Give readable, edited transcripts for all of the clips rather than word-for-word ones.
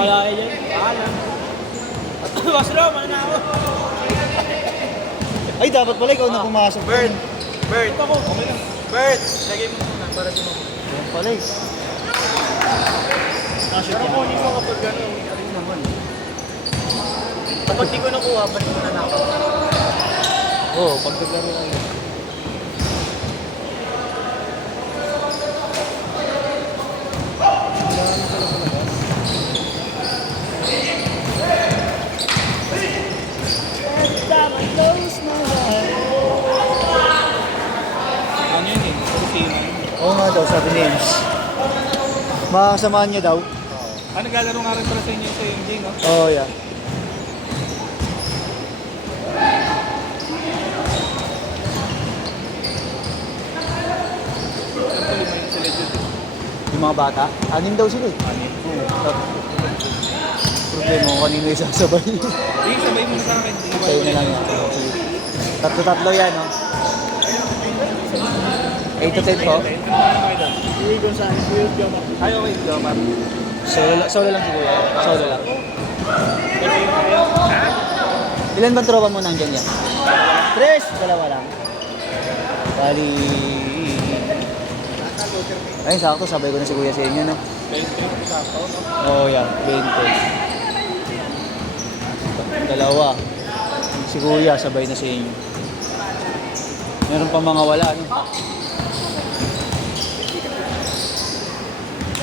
Palaki dyan. Paalam. Basro, mana ako. Ay, dapat pala ikaw na pumasok. Bird! Bird! Ako, okay lang. Bird! Lagay mo muna para di mo. Yan pala eh. Pero kunin mo kapag gano'n. Rin naman. Kapag di ko nakuha, ba't mo na ako? Oo, pag naglaro kayo. Ano yun eh? Kusiman. Oo nga daw, sabi ni Ems. Makakasamaan niya daw. Ah, naglalaro nga rin pala sa inyo sa MJ, no? Oo, yeah. Yung mga bata, 6 daw sila eh. Oo. Problema kung kanino yung sasabay. Sige, sabay mo na sa akin. Sa'yo na lang yan. Sige. Tatlo-tatlo yan, no? 8 to 10 po. Uy, Gonzales, Uy, Jomar. Ay, okay, Jomar. Solo lang siguro. Solo lang. Ilan ba tropa mo nandiyan yan? 3! Dalawa lang. Bali... Ay, sakto. Sabay ko na si Kuya sa inyo, no? 20 sakto, no? Oo, yan. 20. Dalawa. Si Kuya, sabay na sa inyo. Meron pa mga wala, no?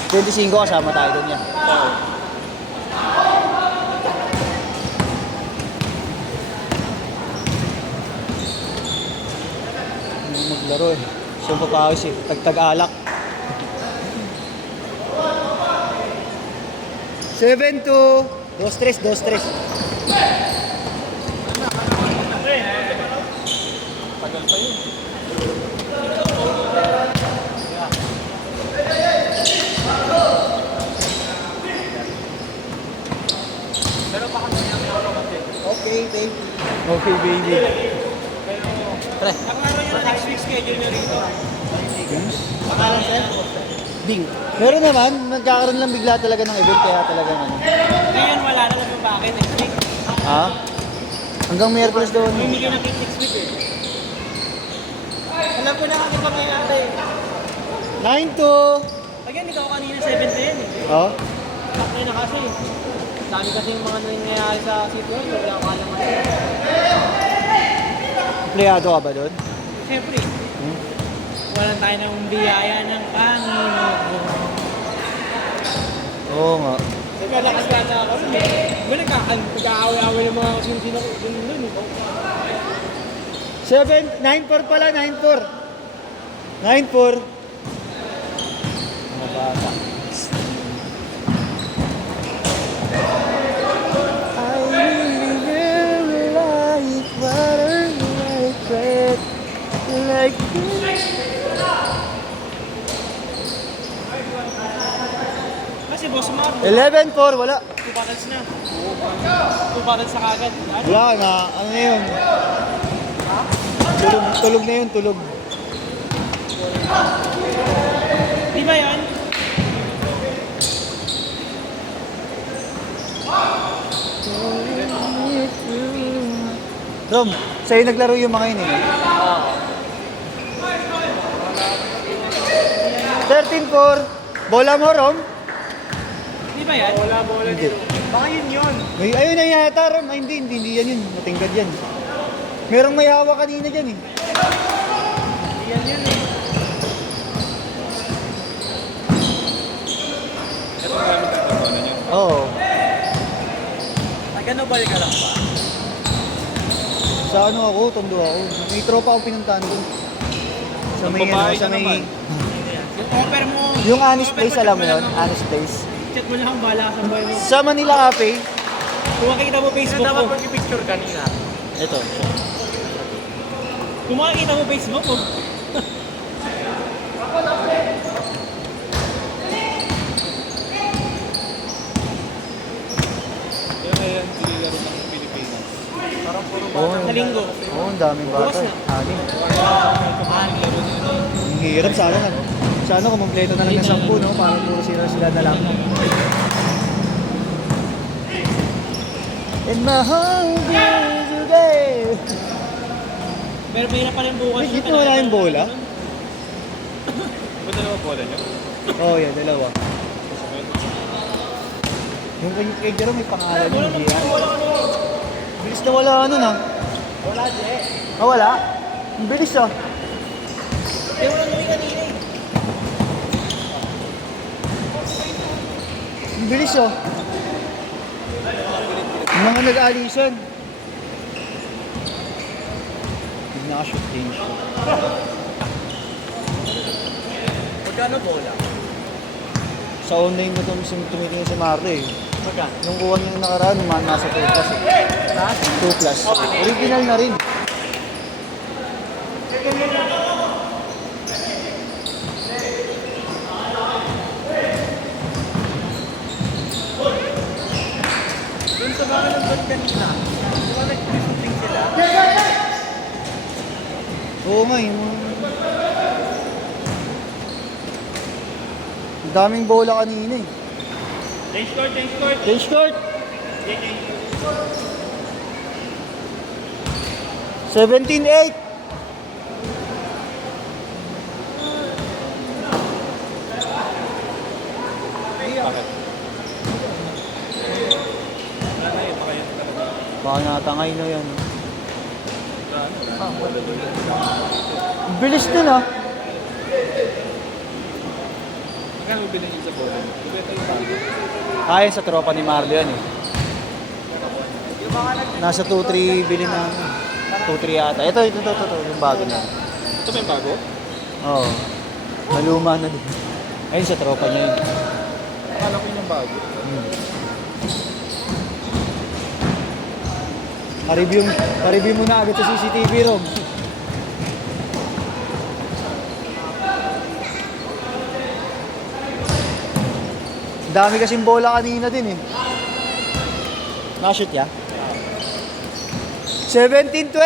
25 kasama tayo doon yan. Oo. Maglaro eh. So papawis eh. Tagtag-alak. 7-2. 2-3, 2-3. Tagal pa yun. Pero baka may ako kasi. Okay, baby. Okay, baby. Pre. Naklaro nyo na next week schedule nyo rito. Pangalan sir? Ding. Meron naman, nagkakaroon lang bigla talaga ng event kaya talaga ano. Ngayon wala na lang yung bakit next week. Ha? Hanggang Miyerkules doon. Hindi ka na next week eh. Alam ko na kasi pa nangyayari. 9-2. Again, ikaw kanina 7 to yan eh. Oh? Sakto na kasi. Dami kasi yung mga nangyayari sa city hall. Wala ka naman. Empleyado ka ba doon? Siyempre, walang tayo ng biyaya ng Panginoon. Oo nga. Nagkalakas ka na ako. Ba nagkakaaway-away yung mga sino-sino nun eh. 9-4 pala, 9-4. 9-4. Mga bata. I really like water, like bread, like this. Kasi boss mo, 11-4, wala. 2 battles na. 2 battles sa kagad. Wala na, ano na yun? Tulog na yun, tulog. Di ba yan? Rom, sa'yo naglaro yung mga yun eh. 13-4. Bola mo, Rom? Di ba yan? Bola Hindi. dito. Baka yun yun. May, ayun na yata, Rom. Ay, hindi yan yun. Matinggad yan. Merong may hawak kanina dyan eh. Yan yun eh. Ito ang gamit ang tabunan nyo. Oo. Nag-ano balik ka lang ba? Sa ano ako, tondo ako. May tropa akong pinuntahan doon. Sa may, Magbabahay sa ka may... naman. Yung offer mo. Yung honest offer place, mo, alam mo check yun? lang ako. Honest place. Check mo lang ang bala sa buhay mo. Sa Manila Cafe. Kung makikita mo Sino Facebook dapat ko. mag-picture kanina? Ito. Kung makikita mo Facebook ko. Yan na yan, sinilaro ng Pilipinas. Parang puro Oo, Sa linggo. Oo, ang daming bata. Bukas eh. Anim. Laro nyo na. Ang hirap sana na. Sana kung kompleto na lang ng 10, no? Parang puro sila na lang. And my heart beats today. Pero mahirap pa rin bukas. May gitna wala yung bola? Ba't dalawa bola niyo? Oo, yan, dalawa. Yung kay Jerome may pangalan yun, hindi yan. Bilis na wala ano na. Wala, Je. Ah, wala? Ang bilis ah. Eh, wala namin kanina eh. Ang bilis ah. Yung mga nag-aalisan. Naka-shoot din siya. Magkano bola? Sa online mo tumitingin si Marlo eh. Magkano? Nung kuha niya yung nakaraan, nasa 2 plus eh. 2 plus. Original na rin. Doon sa mga nandun kanina, di ba nag-shooting sila? Oo nga yung... Ang daming bola kanina eh. Change court, change court. Change court! 17-8! Bakit? Wala na yun, baka yun talaga. Baka natangay na yan. Wala na. Ang bilis din ah. Magkano bilhin niyo sa bola? Bibenta yung bago. Ayon sa tropa ni Marlo yan eh. Nasa 2-3 bilhin na. 2-3 yata. Ito, yung bago na. Ito ba yung bago? Oo. Maluma na din. Ayun sa tropa niya yun. Akala ko yun yung bago. Pa-review mo na agad sa CCTV room. Dami kasing bola kanina din eh. Nakashoot ya? 17-12!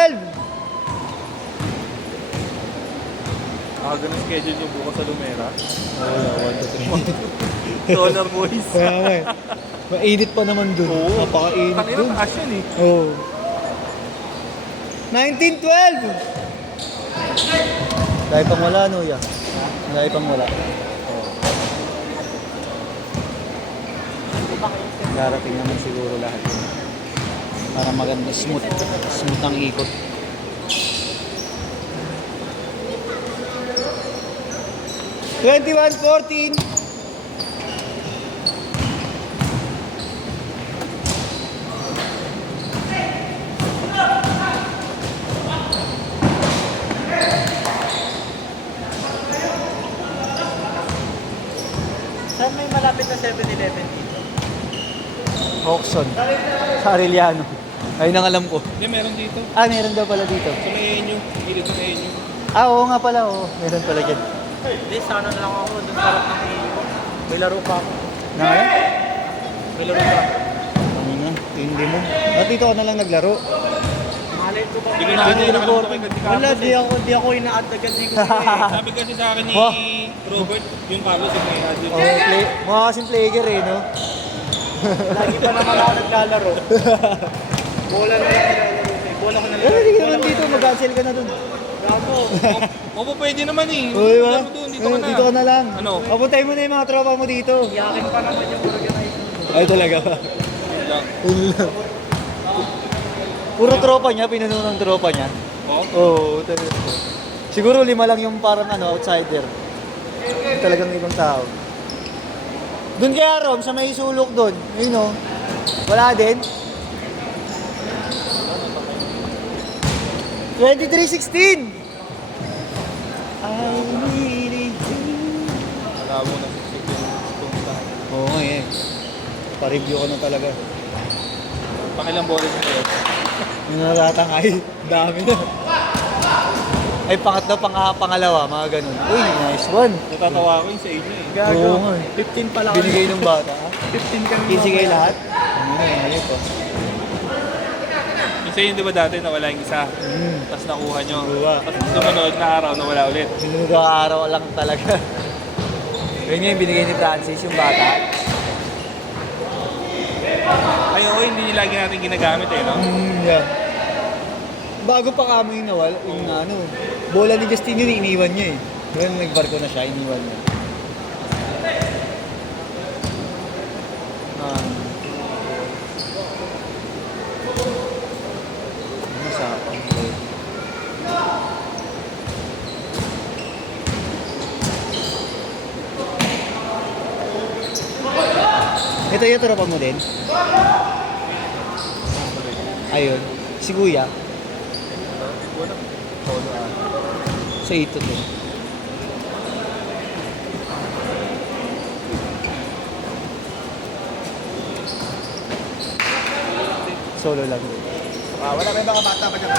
Ah, ganun schedule yung bukas sa Lumera. Oo, 1-2-3. Dollar boys. Kaya nga eh. Mainit pa naman dun. Oo. Napaka-init Kanina dun. taas yun eh. Oo. 19-12! Dahil pang wala, no, ya? Dahil pang wala. Darating naman siguro lahat yun. Para maganda, smooth ang ikot. $21-14. Saan may malapit na 7-Eleven dito? Oxon. Sa Arellano. Ayun ang alam ko. Hindi, meron dito. Ah, meron daw pala dito. Sa may ANU. Gilid ng ANU. Ah, oo nga pala, oo. Meron pala dyan. Hindi, sana na lang ako doon sa harap ng iyo. May laro pa ako. Nangala? May laro pa ako. Ano na? Hindi mo. At dito ka na lang naglaro. Malay ko ba? Hindi ko na ano, nakalimutan ko yung ganti Wala, Carlos eh. di ako inaad agad. Di ko eh. Sabi kasi sa akin ni Wah. Robert, yung Carlos yung may adyo. Oh, mukha kasing player eh, no? Lagi pa naman ako naglalaro. Bola na lang nilalaro. Bola ko na lang. Hindi ka naman dito, mag-cancel ka na dun. Bravo. Opo, pwede naman eh. Uy, ba? Laro doon, dito ka na. Dito ka na lang. Ano? Papuntay mo na yung mga tropa mo dito. Yakin pa naman yung organization. Ay, talaga ba? Yun lang. Puro tropa niya, pinuno ng tropa niya. Oh? Oo, talaga. Siguro 5 lang yung parang outsider. Talagang ibang tao. Doon kaya Rom, sa may sulok doon. Yun o. Wala din. 23-16! I needed you. Alam mo na itong tayo. Oo nga eh. Pa-review ko na talaga. Pakilang bola sa kayo. Yung natatangay. Dami na. Ay, pangatlo, pangalawa, mga ganun. Uy, nice one. Natatawa ko yung sa inyo eh. Gago. Oo nga eh. 15 pala Binigay ng bata. 15 kami. 15 kayo lahat? Ano na, ayun po. Yung sa inyo di ba dati nawala yung isa? Tapos nakuha nyo. Nakuha. Tapos sumunod na araw nawala ulit. Sinundo araw lang talaga. Yun yung binigay ni Francis, yung bata. Ay, okay, hindi lagi natin ginagamit eh, no? Yeah. Bago pa kamo yung nawal, yung bola ni Justin yun, iniwan niya eh. Ngayon nagbarko na siya, iniwan niya. Masapang ko. Ito yung tropa mo din? Ayun. Si Kuya. So ito to. Solo lang. Wala may mga bata pa dyan.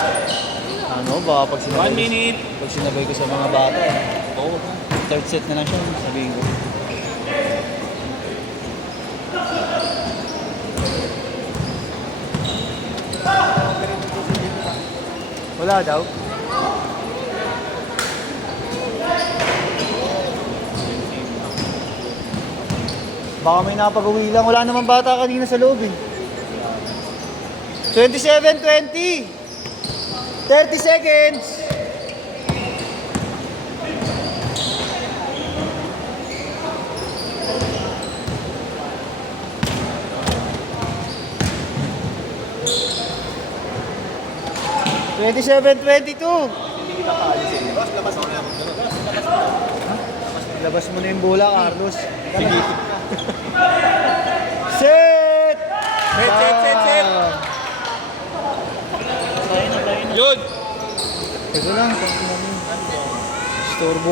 Ano, baka pag 1 sinabay, minute. pag sinabay ko sa mga bata, Oo. third set na lang siya, sabihin ko. Wala daw. Baka may napag-uwi lang. Wala naman bata kanina sa loob eh. 27:20. 30 seconds. Twenty-seven, 22. Labas mo na yung bola, Carlos. Sige. Set! Set. Yun. Ito lang. Storbo